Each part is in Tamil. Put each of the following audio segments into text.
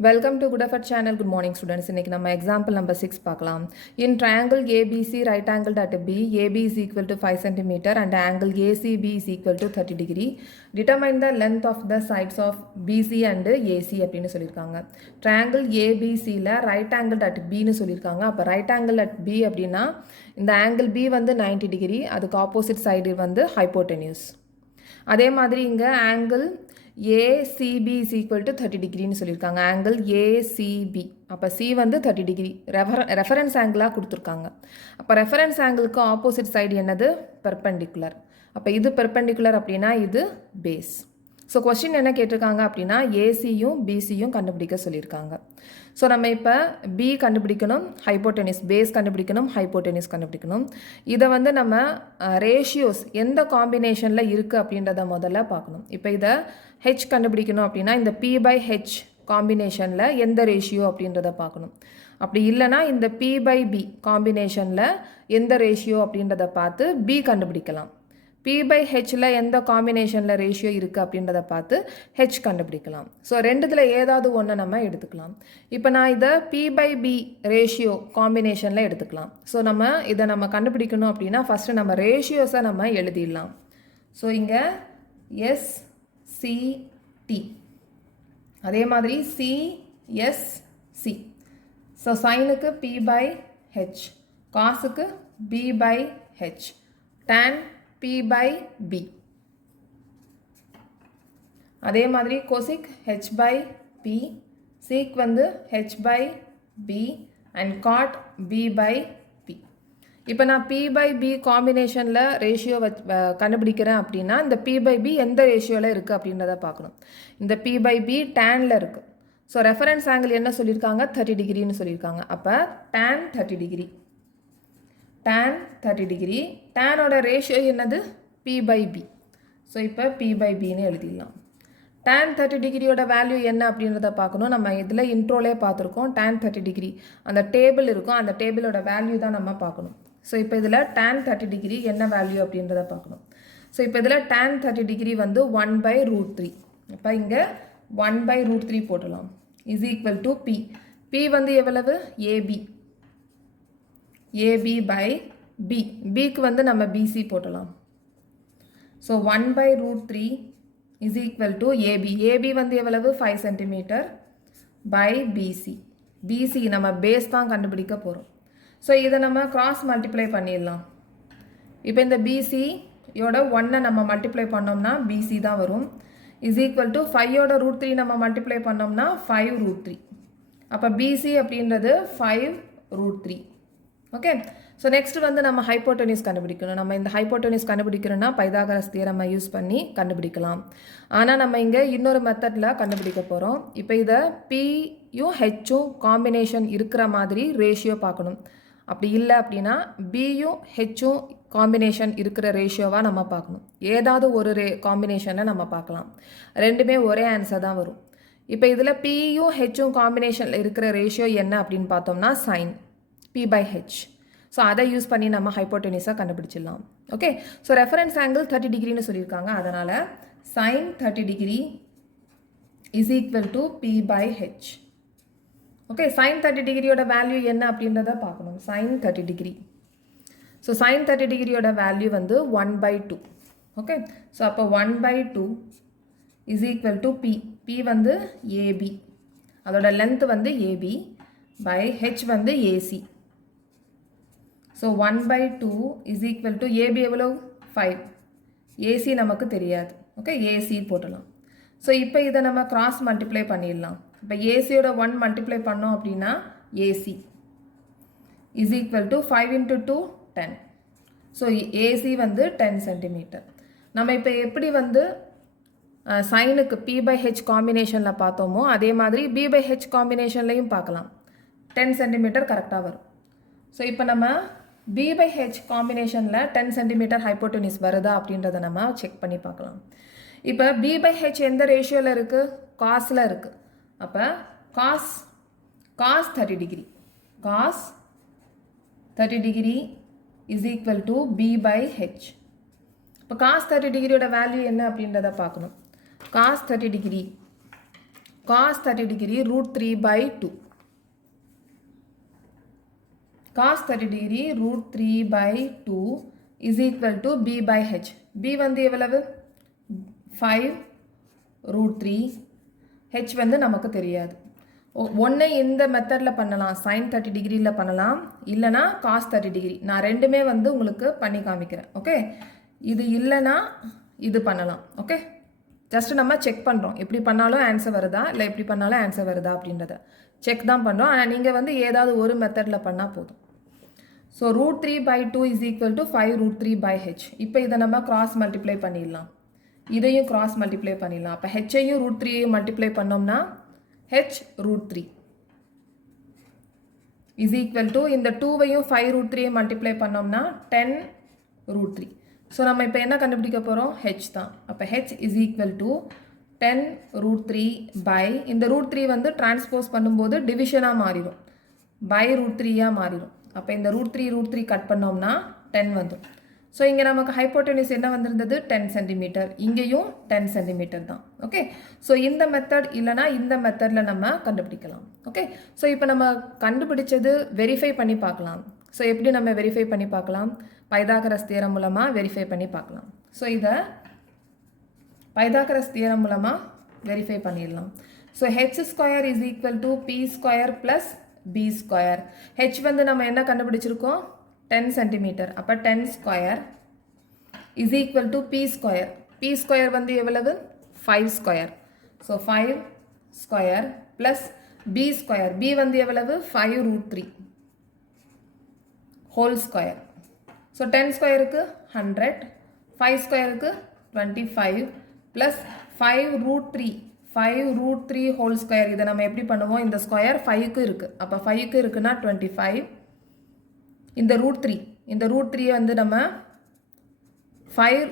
Welcome to Good Effort channel. Good morning students. இன்னைக்கு நம்ம example number 6 பார்க்கலாம். In triangle ABC right angled at B, AB is equal to 5 cm and angle ACB is equal to 30 degree. Determine the length of the sides of BC and AC அப்படின்னு சொல்லியிருக்காங்க. Triangle ABCல right angled at B னு சொல்லியிருக்காங்க. அப்போ right angle at B அப்படின்னா இந்த angle B வந்து 90 degree, அதுக்கு opposite side வந்து hypotenuse. அதே மாதிரி இங்கே angle ACB is equal to 30 degree னு சொல்லியிருக்காங்க. angle ACB அப்போ C வந்து 30 degree ரெஃபரன்ஸ் ஆங்கிளாக கொடுத்துருக்காங்க. அப்போ ரெஃபரன்ஸ் ஆங்கிளுக்கு ஆப்போசிட் சைடு என்னது? பெர்பெண்டிகுலர். அப்போ இது பெர்பெண்டிகுலர் அப்படின்னா இது பேஸ். ஸோ கொஸ்டின் என்ன கேட்டிருக்காங்க அப்படின்னா ஏசியும் பிசியும் கண்டுபிடிக்க சொல்லியிருக்காங்க. ஸோ நம்ம இப்போ பி கண்டுபிடிக்கணும், ஹைப்போடெனிஸ் பேஸ் கண்டுபிடிக்கணும், ஹைப்போடெனிஸ் கண்டுபிடிக்கணும். இதை வந்து நம்ம ரேஷியோஸ் எந்த காம்பினேஷனில் இருக்குது அப்படின்றத முதல்ல பார்க்கணும். இப்போ இதை ஹெச் கண்டுபிடிக்கணும் அப்படின்னா இந்த பி பை ஹெச் காம்பினேஷனில் எந்த ரேஷியோ அப்படின்றத பார்க்கணும். அப்படி இல்லைனா இந்த பி பை பி காம்பினேஷனில் எந்த ரேஷியோ அப்படின்றத பார்த்து பி கண்டுபிடிக்கலாம். பி பை ஹெச்சில் எந்த காம்பினேஷனில் ரேஷியோ இருக்குது அப்படின்றத பார்த்து ஹெச் கண்டுபிடிக்கலாம். ஸோ ரெண்டுத்தில் ஏதாவது ஒன்று நம்ம எடுத்துக்கலாம். இப்போ நான் இதை பி பை பி ரேஷியோ காம்பினேஷனில் எடுத்துக்கலாம். ஸோ இதை நம்ம கண்டுபிடிக்கணும் அப்படின்னா ஃபஸ்ட்டு நம்ம ரேஷியோஸை நம்ம எழுதிடலாம். ஸோ இங்கே SCT அதே மாதிரி CSC. ஸோ சைனுக்கு P பை ஹெச், காசுக்கு B by H, tan P by B. அதே மாதிரி cosec H by P, sec வந்து H by B and cot B by P. இப்போ நான் P by B காம்பினேஷனில் ரேஷியோ கண்டுபிடிக்கிறேன் அப்படின்னா இந்த P by B எந்த ரேஷியோவில் இருக்குது அப்படின்றத பார்க்கணும். இந்த P by B டேனில் இருக்குது. ஸோ ரெஃபரன்ஸ் ஆங்கிள் என்ன சொல்லியிருக்காங்க? 30 டிகிரின்னு சொல்லியிருக்காங்க. அப்போ tan 30 டிகிரி, tan 30 டிகிரி, டேனோட ரேஷியோ என்னது? P by B. ஸோ இப்போ P by Bன்னு எழுதிடலாம். tan 30 டிகிரியோட வேல்யூ என்ன அப்படின்றத பார்க்கணும். நம்ம இதில் இன்ட்ரோலே பார்த்துருக்கோம். tan 30 டிகிரி அந்த டேபிள் இருக்கும், அந்த டேபிளோட வேல்யூ தான் நம்ம பார்க்கணும். ஸோ இப்போ இதில் tan 30 டிகிரி என்ன வேல்யூ அப்படின்றத பார்க்கணும். ஸோ இப்போ இதில் tan 30 டிகிரி வந்து 1/√3. இப்போ இங்கே 1/√3 போட்டலாம். Is equal to P. P வந்து எவ்வளவு? AB. AB by B. Bக்கு வந்து நம்ம BC போட்டலாம். So 1/√3 is equal to AB. AB வந்து எவ்வளவு? 5 cm by BC. BC நம்ம பேஸ் தான் கண்டுபிடிக்க போகிறோம். ஸோ இதை நம்ம கிராஸ் மல்டிப்ளை பண்ணிடலாம். இப்போ இந்த BCயோட 1 நம்ம மல்டிப்ளை பண்ணோம்னா BC தான் வரும். is equal to 5யோட √3 நம்ம மல்டிப்ளை பண்ணோம்னா 5√3. அப்போ BC அப்படின்றது 5√3. ஓகே. ஸோ நெக்ஸ்ட் வந்து நம்ம ஹைப்போடெனிஸ் கண்டுபிடிக்கணும். நம்ம இந்த ஹைப்போடெனிஸ் கண்டுபிடிக்கணும்னா பைதாகரஸ் தியரமை யூஸ் பண்ணி கண்டுபிடிக்கலாம். ஆனால் நம்ம இங்கே இன்னொரு மெத்தடில் கண்டுபிடிக்க போகிறோம். இப்போ இதை பியும் ஹெச்சும் காம்பினேஷன் இருக்கிற மாதிரி ரேஷியோ பார்க்கணும். அப்படி இல்லை அப்படின்னா பியும் ஹெச்சும் காம்பினேஷன் இருக்கிற ரேஷியோவாக நம்ம பார்க்கணும். ஏதாவது ஒரு காம்பினேஷனை நம்ம பார்க்கலாம். ரெண்டுமே ஒரே ஆன்சர் தான் வரும். இப்போ இதில் பியும் ஹெச்சும் காம்பினேஷனில் இருக்கிற ரேஷியோ என்ன அப்படின்னு பார்த்தோம்னா sine P by H. So அதை யூஸ் பண்ணி நம்ம ஹைப்போடெனிஸாக கண்டுபிடிச்சிடலாம். ஓகே. ஸோ ரெஃபரன்ஸ் ஆங்கிள் 30 டிகிரின்னு சொல்லியிருக்காங்க. அதனால் sine 30 degree is equal to P by H. Okay. Sine 30 டிகிரியோட வேல்யூ என்ன அப்படின்றத பார்க்கணும். Sine 30 degree. ஸோ சைன் 30 டிகிரியோட வேல்யூ வந்து 1/2. ஓகே. ஸோ அப்போ 1/2 is equal to P. P வந்து AB, அதோட லென்த் வந்து AB by H வந்து AC. So 1/2 is equal to AB எவ்வளோ? 5. AC நமக்கு தெரியாது. ஓகே. AC போட்டலாம். ஸோ இப்போ இதை நம்ம கிராஸ் மல்டிப்ளை பண்ணிடலாம். இப்போ ஏசியோட 1 மல்டிப்ளை பண்ணோம் அப்படின்னா AC is equal to 5 × 2 10. So AC வந்து 10 சென்டிமீட்டர். நம்ம இப்போ எப்படி வந்து சைனுக்கு P by H காம்பினேஷனில் பார்த்தோமோ அதே மாதிரி B by H காம்பினேஷன்லையும் பார்க்கலாம். 10 சென்டிமீட்டர் கரெக்டாக வரும். ஸோ இப்போ நம்ம B by H காம்பினேஷனில் 10 சென்டிமீட்டர் ஹைப்போடெனிஸ் வருதா அப்படின்றத நம்ம செக் பண்ணி பார்க்கலாம். இப்போ B by H எந்த ரேஷியோவில் இருக்குது? காஸில் இருக்குது. அப்போ cos 30 degree, cos 30 degree is equal to B by H. இப்போ காஸ் 30 டிகிரியோட வேல்யூ என்ன அப்படின்றத பார்க்கணும். Cos 30 degree cos 30 degree root 3 by 2. Cos 30 degree root 3 by 2 is equal to b by h. b வந்து எவ்வளவு 5 root 3. h வந்து நமக்கு தெரியாது. ஒன்றை இந்த மெத்தடில் பண்ணலாம், sin 30 டிகிரியில் பண்ணலாம், இல்லைனா cos 30 டிகிரி. நான் ரெண்டுமே வந்து உங்களுக்கு பண்ணி காமிக்கிறேன். ஓகே, இது இல்லைனா இது பண்ணலாம். ஓகே, ஜஸ்ட் நம்ம செக் பண்ணுறோம், எப்படி பண்ணாலும் ஆன்சர் வருதா இல்லை எப்படி பண்ணாலும் ஆன்சர் வருதா அப்படின்றத செக் தான் பண்ணுறோம். ஆனால் நீங்கள் வந்து ஏதாவது ஒரு மெத்தடில் பண்ணால் போதும். So root 3 by 2 is equal to 5 root 3 by h. இப்போ இதை நம்ம கிராஸ் மல்டிப்ளை பண்ணிடலாம், இதையும் கிராஸ் மல்டிப்ளை பண்ணிடலாம். அப்போ ஹெச்சையும் root 3ஐயும் மல்டிப்ளை பண்ணோம்னா h root 3 is equal to இந்த 2வையும் 5 root 3ஐயும் மல்டிப்ளை பண்ணோம்னா 10 root 3. ஸோ நம்ம இப்போ என்ன கண்டுபிடிக்க போகிறோம், h தான். அப்போ h is equal to 10 root 3 by இந்த root 3 வந்து டிரான்ஸ்போஸ் பண்ணும்போது டிவிஷனாக மாறிடும், by root 3யாக மாறிடும். அப்போ இந்த root 3 கட் பண்ணோம்னா 10 வந்துடும். ஸோ இங்கே நமக்கு ஹைப்போட்டெனியூஸ் என்ன வந்திருந்தது 10 சென்டிமீட்டர், இங்கேயும் 10 சென்டிமீட்டர் தான். ஓகே, ஸோ இந்த மெத்தட் இல்லைனா இந்த மெத்தடில் நம்ம கண்டுபிடிக்கலாம். ஓகே, ஸோ இப்போ நம்ம கண்டுபிடிச்சது வெரிஃபை பண்ணி பார்க்கலாம். ஸோ எப்படி நம்ம வெரிஃபை பண்ணி பார்க்கலாம், பைதாகரஸ் தியரம் மூலமாக வெரிஃபை பண்ணி பார்க்கலாம். ஸோ இதை பைதாகரஸ் தியரம் மூலமாக வெரிஃபை பண்ணிடலாம். So h square is equal to P square plus B square. h வந்து நம்ம என்ன கண்டுபிடிச்சிருக்கோம் 10 சென்டிமீட்டர். அப்போ 10 square is equal to P square. P square வந்து எவ்வளவு 5 ஸ்கொயர். So 5 square plus B square. B வந்து எவ்வளவு 5 root 3 ஹோல் ஸ்கொயர். ஸோ 10 ஸ்கொயருக்கு 100, 5 ஸ்கொயருக்கு 25 plus 5 root 3 5 root 3 whole square. இதை நம்ம எப்படி பண்ணுவோம், இந்த ஸ்கொயர் 5க்கு இருக்குது. அப்போ 5க்கு இருக்குன்னா 25, இந்த root 3 இந்த root 3 வந்து நம்ம 5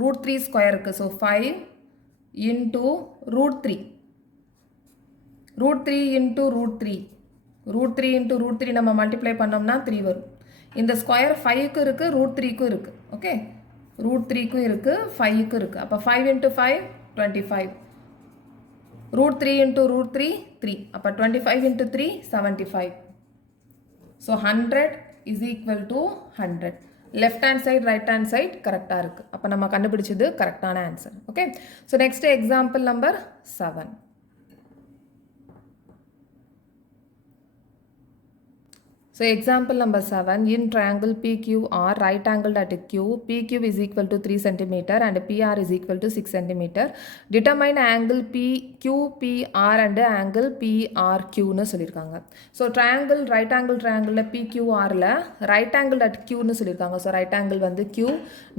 root 3 ஸ்கொயருக்கு. So 5 into root 3 root 3 into root 3 root 3 into root 3 நம்ம மல்டிப்ளை பண்ணோம்னா 3 வரும். இந்த ஸ்கொயர் 5க்கு இருக்குது, root 3க்கும் இருக்குது. ஓகே, root 3க்கும் இருக்குது, 5க்கும் இருக்குது. அப்போ 5 into 5 25, root 3 into root 3 3. அப்போ 25 into 3 75. ஸோ 100 is equal to 100. Left hand side right hand side கரெக்டாக இருக்குது. அப்போ நம்ம கண்டுபிடிச்சது கரெக்டான answer. Okay, so next example number 7. So example number 7, in triangle PQR, right angled at Q, PQ is equal to 3 cm and PR is equal to 6 cm. Determine angle PQPR and angle PRQ னு சொல்லியிருக்காங்க. So triangle right angle triangle PQRல right angled at Q னு சொல்லியிருக்காங்க. ஸோ right angle வந்து Q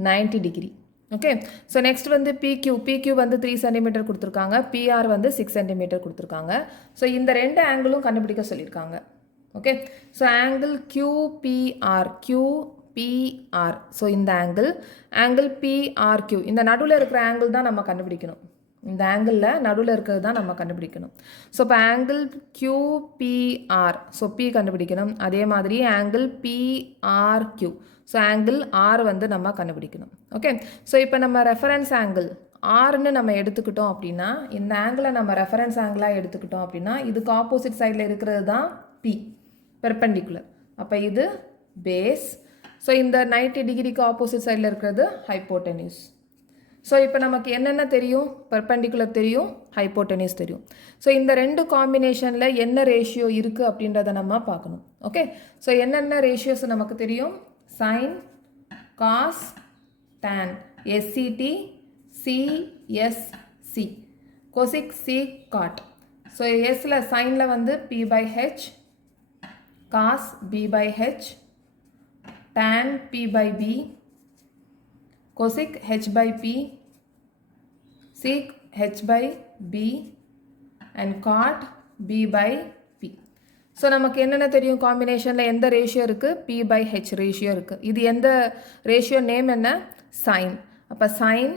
90 degree. Okay, so next வந்து PQ வந்து 3 சென்டிமீட்டர் கொடுத்துருக்காங்க, PR வந்து 6 சென்டிமீட்டர் கொடுத்துருக்காங்க. ஸோ இந்த ரெண்டு ஆங்கிளும் கண்டுபிடிக்க சொல்லியிருக்காங்க. Okay, so angle QPR so இந்த ஆங்கிள் PRQ இந்த நடுவில் இருக்கிற ஆங்கிள் தான் நம்ம கண்டுபிடிக்கணும். இந்த ஆங்கிளில் நடுவில் இருக்கிறது தான் நம்ம கண்டுபிடிக்கணும். ஸோ இப்போ ஆங்கிள் QPR ஸோ P கண்டுபிடிக்கணும். அதே மாதிரி angle PRQ so angle R வந்து நம்ம கண்டுபிடிக்கணும். ஓகே, ஸோ இப்போ நம்ம ரெஃபரன்ஸ் ஆங்கிள் ஆர்னு நம்ம எடுத்துக்கிட்டோம் அப்படின்னா, இந்த ஆங்கிளை நம்ம ரெஃபரன்ஸ் ஆங்கிளாக எடுத்துக்கிட்டோம் அப்படின்னா, இதுக்கு ஆப்போசிட் சைடில் இருக்கிறது தான் P பெர்பெண்டிகுலர். அப்போ இது பேஸ். ஸோ இந்த 90 டிகிரிக்கு ஆப்போசிட் சைடில் இருக்கிறது ஹைப்போட்டெனியூஸ். ஸோ இப்போ நமக்கு என்னென்ன தெரியும், பெர்பெண்டிகுலர் தெரியும், ஹைப்போட்டெனியூஸ் தெரியும். ஸோ இந்த ரெண்டு காம்பினேஷனில் என்ன ரேஷியோ இருக்குது அப்படின்றத நம்ம பார்க்கணும். ஓகே, ஸோ என்னென்ன ரேஷியோஸ் நமக்கு தெரியும், sine, cos, tan, SCT, CSC, cosec, sec, cot. So எஸ்ல சைனில் வந்து P/H, cos B/H, tan P/B, cosec H/P, sec H/B and cot B/P. So நமக்கு என்னென்ன தெரியும், காம்பினேஷனில் எந்த ரேஷியோ இருக்குது, P/H ரேஷியோ இருக்குது. இது எந்த ரேஷியோ, நேம் என்ன, சைன். அப்போ சைன்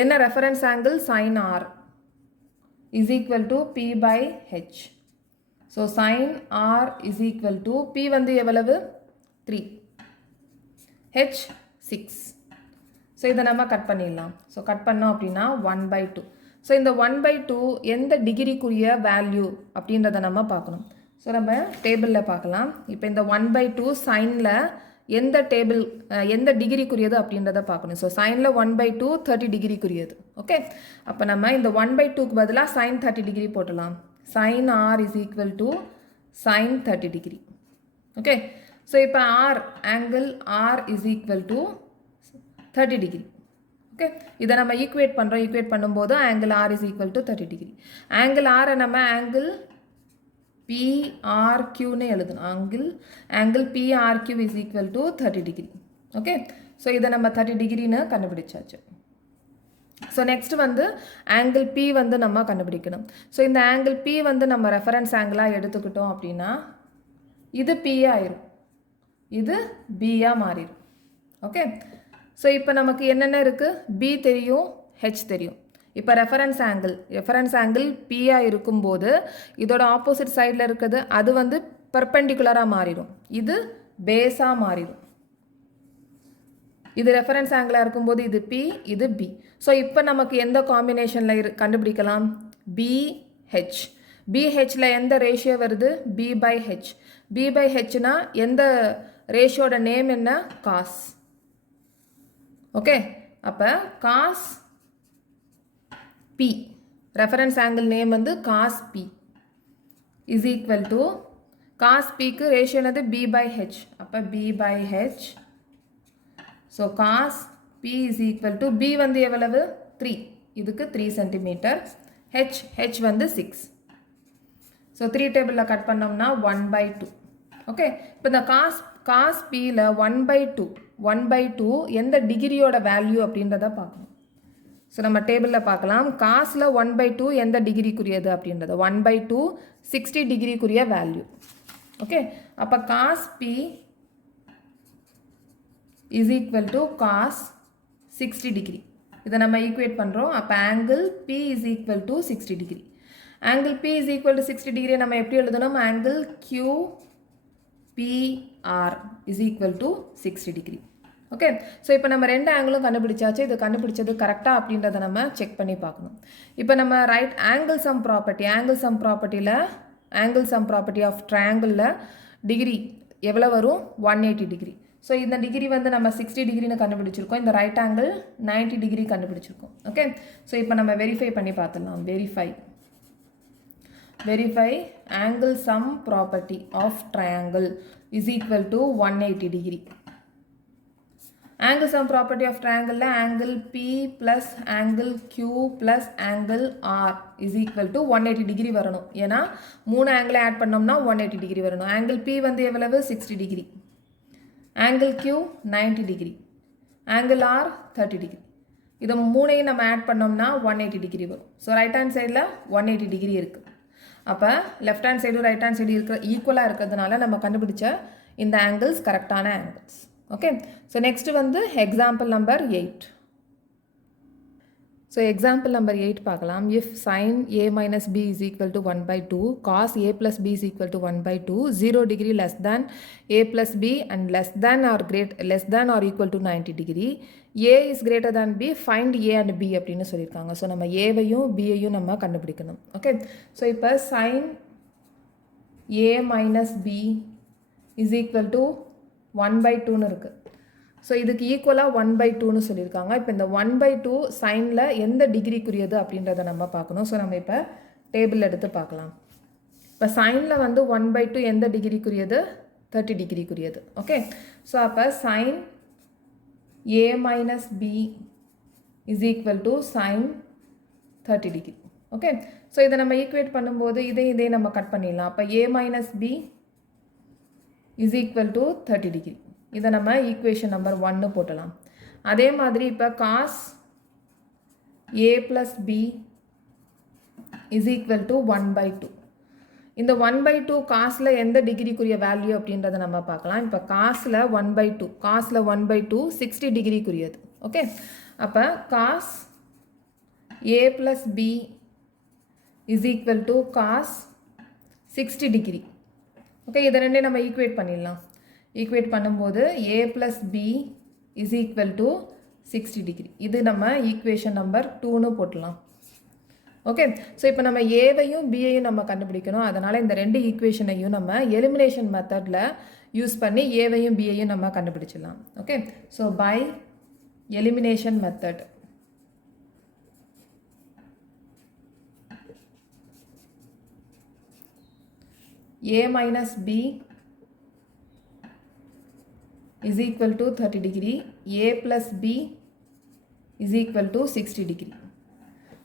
என்ன reference angle, sine R is equal to P/H. So sine R is equal to P வந்து எவ்வளவு 3, H 6. ஸோ இதை நம்ம கட் பண்ணிடலாம். ஸோ கட் பண்ணோம் அப்படின்னா 1/2. ஸோ இந்த 1/2 எந்த டிகிரிக்குரிய வேல்யூ அப்படின்றத நம்ம பார்க்கணும். ஸோ நம்ம டேபிளில் பார்க்கலாம். இப்போ இந்த 1/2 சைனில் எந்த டிகிரிக்குரியது அப்படின்றத பார்க்கணும். ஸோ சைனில் 1/2 30 டிகிரிக்குரியது. ஓகே, அப்போ நம்ம இந்த 1/2க்கு பதிலாக சைன் 30 டிகிரி போட்டலாம். Sine R is equal to sine 30 degree. Okay, so இப்போ angle R is equal to 30 degree. Okay, இதை நம்ம ஈக்குவேட் பண்ணுறோம். ஈக்குவேட் பண்ணும்போது angle R is equal to 30 degree. Angle ஆரை நம்ம ஆங்கிள் PRQன்னு எழுதணும். Angle PRQ is equal to 30 degree. Okay, so இதை நம்ம 30 டிகிரின்னு கண்டுபிடிச்சாச்சு. ஸோ நெக்ஸ்ட் வந்து ஆங்கிள் P வந்து நம்ம கண்டுபிடிக்கணும். ஸோ இந்த ஆங்கிள் P வந்து நம்ம ரெஃபரன்ஸ் ஆங்கிளாக எடுத்துக்கிட்டோம் அப்படின்னா இது P ஆயிரும், இது Bயாக மாறிடும். ஓகே, ஸோ இப்போ நமக்கு என்னென்ன இருக்குது? B தெரியும், H தெரியும். இப்போ ரெஃபரன்ஸ் ஆங்கிள் Pயாக இருக்கும்போது இதோட ஆப்போசிட் சைடில் இருக்குது அது வந்து பெர்பெண்டிகுலராக மாறிடும், இது பேஸாக மாறிடும். இது ரெஃபரன்ஸ் ஆங்கிளாக இருக்கும்போது இது P, இது B. ஸோ இப்போ நமக்கு எந்த காம்பினேஷனில் கண்டுபிடிக்கலாம்? BH. BHல எந்த ரேஷியோ வருது? B/H. B/Hனா எந்த ரேஷியோட நேம் என்ன? காஸ். ஓகே, அப்போ cos P, reference angle name வந்து cos P is equal to cos Pக்கு ரேஷியோ என்னது? B/H. அப்போ B/H. So cos P is equal to B வந்து எவ்வளவு? 3. இதுக்கு 3 சென்டிமீட்டர். H வந்து 6. ஸோ 3 டேபிளில் கட் பண்ணோம்னா 1/2. ஓகே, இப்போ இந்த காஸ் Pயில் 1/2 எந்த டிகிரியோட வேல்யூ அப்படின்றத பார்க்கணும். ஸோ நம்ம டேபிளில் பார்க்கலாம். காசில் 1/2 எந்த டிகிரிக்குரியது அப்படின்றது? 1/2 60 டிகிரிக்குரிய வேல்யூ. ஓகே, அப்போ cos P is equal to cos 60 degree. இதை நம்ம ஈக்குவேட் பண்ணுறோம். அப்போ angle P is equal to 60 degree. Angle P is equal to 60 டிகிரியை நம்ம எப்படி எழுதணும்? Angle QPR is equal to 60 degree. Okay, so இப்போ நம்ம ரெண்டு ஆங்கிளும் கண்டுபிடிச்சாச்சு. இது கண்டுபிடிச்சது கரெக்டாக அப்படின்றத நம்ம செக் பண்ணி பார்க்கணும். இப்போ நம்ம ஆங்கிள் சம் ப்ராப்பர்ட்டியில் ஆங்கிள் சம் ப்ராப்பர்ட்டி ஆஃப் ட்ரையாங்கிளில் டிகிரி எவ்வளோ வரும்? 180 டிகிரி. ஸோ இந்த டிகிரி வந்து நம்ம 60 டிகிரின்னு கண்டுபிடிச்சிருக்கோம். இந்த ரைட் ஆங்கிள் 90 டிகிரி கண்டுபிடிச்சிருக்கோம். ஓகே, ஸோ இப்போ நம்ம வெரிஃபை பண்ணி பார்த்துடலாம். Verify angle sum property of triangle is equal to 180 degree. Angle sum property of ட்ரையாங்கிளில் angle P plus angle Q plus angle R is equal to 180 degree வரணும். ஏன்னா 3 ஆங்கிளை ஆட் பண்ணோம்னா 180 டிகிரி வரணும். ஆங்கிள் P வந்து எவ்வளவு? 60 degree. Angle Q 90 degree. Angle R 30 degree. இதை 3ஐயும் நம்ம ஆட் பண்ணோம்னா 180 டிகிரி வரும். ஸோ ரைட் ஹேண்ட் சைடில் 180 டிகிரி இருக்குது. அப்போ left hand side right hand side ஈக்குவலாக இருக்கிறதுனால நம்ம கண்டுபிடிச்ச இந்த ஆங்கிள்ஸ் கரெக்டான ஆங்கிள்ஸ். ஓகே, ஸோ நெக்ஸ்ட் வந்து example number 8. So example number 8 பார்க்கலாம். If sin a minus b is equal to 1/2, cos a plus b is equal to 1/2, 0 degree less than a plus b and less than or equal to 90 degree, a is greater than b, find a and b அப்படின்னு சொல்லியிருக்காங்க. ஸோ நம்ம ஏவையும் பியையும் நம்ம கண்டுபிடிக்கணும். ஓகே, ஸோ இப்போ sin a minus b is equal to 1/2ன்னு இருக்குது. ஸோ இதுக்கு ஈக்குவலாக 1/2ன்னு சொல்லியிருக்காங்க. இப்போ இந்த 1/2 சைனில் எந்த டிகிரிக்குரியது அப்படின்றத நம்ம பார்க்கணும். ஸோ நம்ம இப்போ டேபிள் எடுத்து பார்க்கலாம். இப்போ சைனில் வந்து 1/2 எந்த டிகிரிக்குரியது? 30 டிகிரிக்குரியது. ஓகே, ஸோ அப்போ sin a minus b is equal to sin 30 degree. Okay, so இதை நம்ம ஈக்குவேட் பண்ணும்போது இதே நம்ம கட் பண்ணிடலாம். அப்போ a minus b is equal to 30 degree. இதை நம்ம ஈக்குவேஷன் நம்பர் 1 போட்டலாம். அதே மாதிரி இப்போ cos a plus b is equal to 1/2. இந்த 1/2 காஸில் எந்த டிகிரிக்குரிய வேல்யூ அப்படின்றத நம்ம பார்க்கலாம். இப்போ காஸில் 1/2 60 டிகிரிக்குரியது. ஓகே, அப்போ cos a plus b is equal to cos 60 degree. Okay, இதை ரெண்டே நம்ம ஈக்குவேட் பண்ணிடலாம். ஈக்குவேட் பண்ணும்போது a plus b is equal to 60 degree. இது நம்ம ஈக்குவேஷன் நம்பர் 2ன்னு போட்டலாம். ஓகே, ஸோ இப்போ நம்ம ஏவையும் பியையும் நம்ம கண்டுபிடிக்கணும். அதனால் இந்த ரெண்டு ஈக்குவேஷனையும் நம்ம எலிமினேஷன் மெத்தடில் யூஸ் பண்ணி ஏவையும் பியையும் நம்ம கண்டுபிடிச்சிடலாம். Okay, so by elimination method a minus b is equal to 30 degree, a plus b is equal to 60 degree.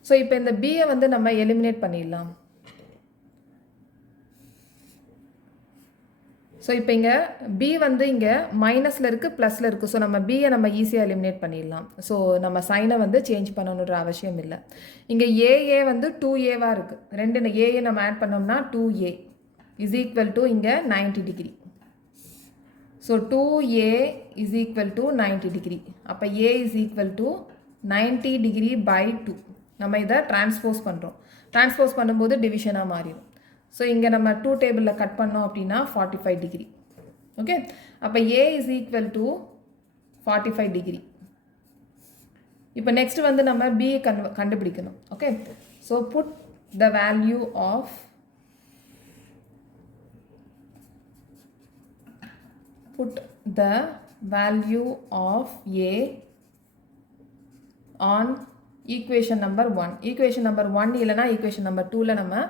So இப்போ இந்த பியை வந்து நம்ம எலிமினேட் பண்ணிடலாம். ஸோ இப்போ இங்கே பி வந்து இங்கே மைனஸில் இருக்குது ப்ளஸில் இருக்குது. ஸோ நம்ம பியை நம்ம ஈஸியாக எலிமினேட் பண்ணிடலாம். ஸோ நம்ம சைனை வந்து சேஞ்ச் பண்ணணுன்ற அவசியம் இல்லை. இங்கே ஏஏ வந்து 2ஏவாக இருக்குது. ரெண்டு ஏஏ நம்ம ஆட் பண்ணோம்னா 2a is equal to இங்கே 90 degree. So 2a is equal to 90 degree. அப்போ a is equal to 90 degree by 2. நம்ம இதை டிரான்ஸ்போஸ் பண்ணுறோம். டிரான்ஸ்போஸ் பண்ணும்போது டிவிஷனாக மாறிடும். ஸோ இங்கே நம்ம 2 டேபிளில் கட் பண்ணோம் அப்படின்னா 45 டிகிரி. ஓகே, அப்போ a is equal to 45 degree. இப்போ நெக்ஸ்ட் வந்து நம்ம b கண்டுபிடிக்கணும். Okay, so put the value of a on equation number 1. equation number 1 இல்லைனா equation number 2ல நம்ம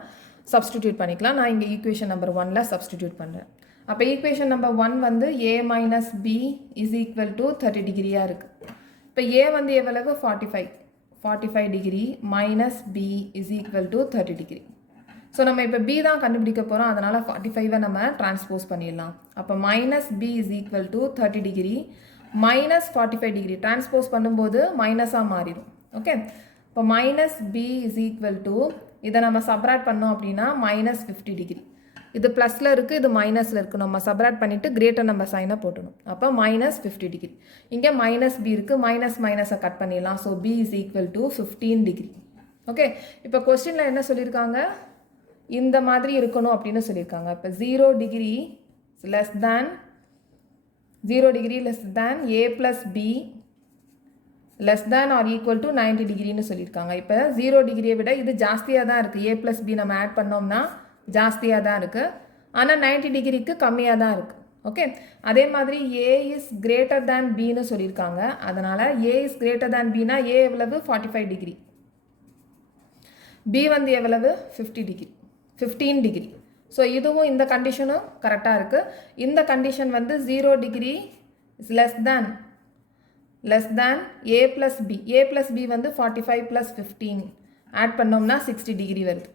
சப்ஸ்டிடியூட் பண்ணிக்கலாம். நான் இங்கே equation number 1ல சப்ஸ்டிடியூட் பண்ணுறேன். அப்போ equation number 1 வந்து a minus b is equal to 30 டிகிரியாக இருக்குது. இப்போ a வந்து எவ்வளவு 45 degree minus b is equal to 30 degree. So நம்ம இப்போ b தான் கண்டுபிடிக்க போகிறோம். அதனால் 45ஐ நம்ம டிரான்ஸ்போஸ் பண்ணிடலாம். அப்போ minus b is equal to 30 degree minus 45 degree transpose பண்ணும்போது மைனஸாக மாறிடும். ஓகே, இப்போ minus b is equal to இதை நம்ம சப்ராக்ட் பண்ணோம் அப்படின்னா மைனஸ் 50 டிகிரி. இது ப்ளஸில் இருக்குது, இது மைனஸில் இருக்குது. நம்ம சப்ராக்ட் பண்ணிவிட்டு கிரேட்டர் நம்ம சைனை போட்டணும். அப்போ மைனஸ் 50 டிகிரி. இங்கே மைனஸ் b இருக்குது, மைனஸை கட் பண்ணிடலாம். So b is equal to 15 degree. Okay, இப்போ கொஸ்டினில் என்ன சொல்லியிருக்காங்க, இந்த மாதிரி இருக்கணும் அப்படின்னு சொல்லியிருக்காங்க. இப்போ 0 degree less than a plus b less than or equal to 90 டிகிரின்னு சொல்லியிருக்காங்க. இப்போ 0 டிகிரியை விட இது ஜாஸ்தியாக தான் இருக்குது. a plus b நம்ம ஆட் பண்ணோம்னா ஜாஸ்தியாக தான் இருக்குது. ஆனால் 90 டிகிரிக்கு கம்மியாக தான் இருக்குது. ஓகே, அதே மாதிரி a இஸ் கிரேட்டர் தேன் பின்னு சொல்லியிருக்காங்க. அதனால் a இஸ் கிரேட்டர் தேன் பின்னா a எவ்வளவு 45 டிகிரி, b வந்து எவ்வளவு 15 டிகிரி. ஸோ இதுவும் இந்த கண்டிஷனும் கரெக்டாக இருக்குது. இந்த கண்டிஷன் வந்து 0 degree is less than a plus b வந்து 45 plus 15 ஆட் பண்ணோம்னா 60 டிகிரி வருது.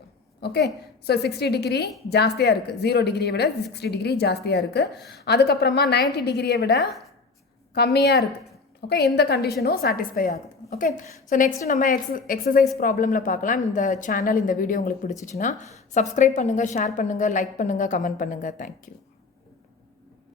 ஓகே, ஸோ 60 டிகிரி ஜாஸ்தியாக இருக்குது. 0 டிகிரியை விட 60 டிகிரி ஜாஸ்தியாக இருக்குது. அதுக்கப்புறமா 90 டிகிரியை விட கம்மியாக இருக்குது. ஓகே, இந்த கண்டிஷனும் சாட்டிஸ்ஃபை ஆகுது. ஓகே, ஸோ நெக்ஸ்ட் நம்ம எக்ஸசைஸ் ப்ராப்ளமில் பார்க்கலாம். இந்த சேனல் இந்த வீடியோ உங்களுக்கு பிடிச்சிச்சுன்னா சப்ஸ்கிரைப் பண்ணுங்கள், ஷேர் பண்ணுங்கள், லைக் பண்ணுங்கள், கமெண்ட் பண்ணுங்கள். தேங்க்யூ.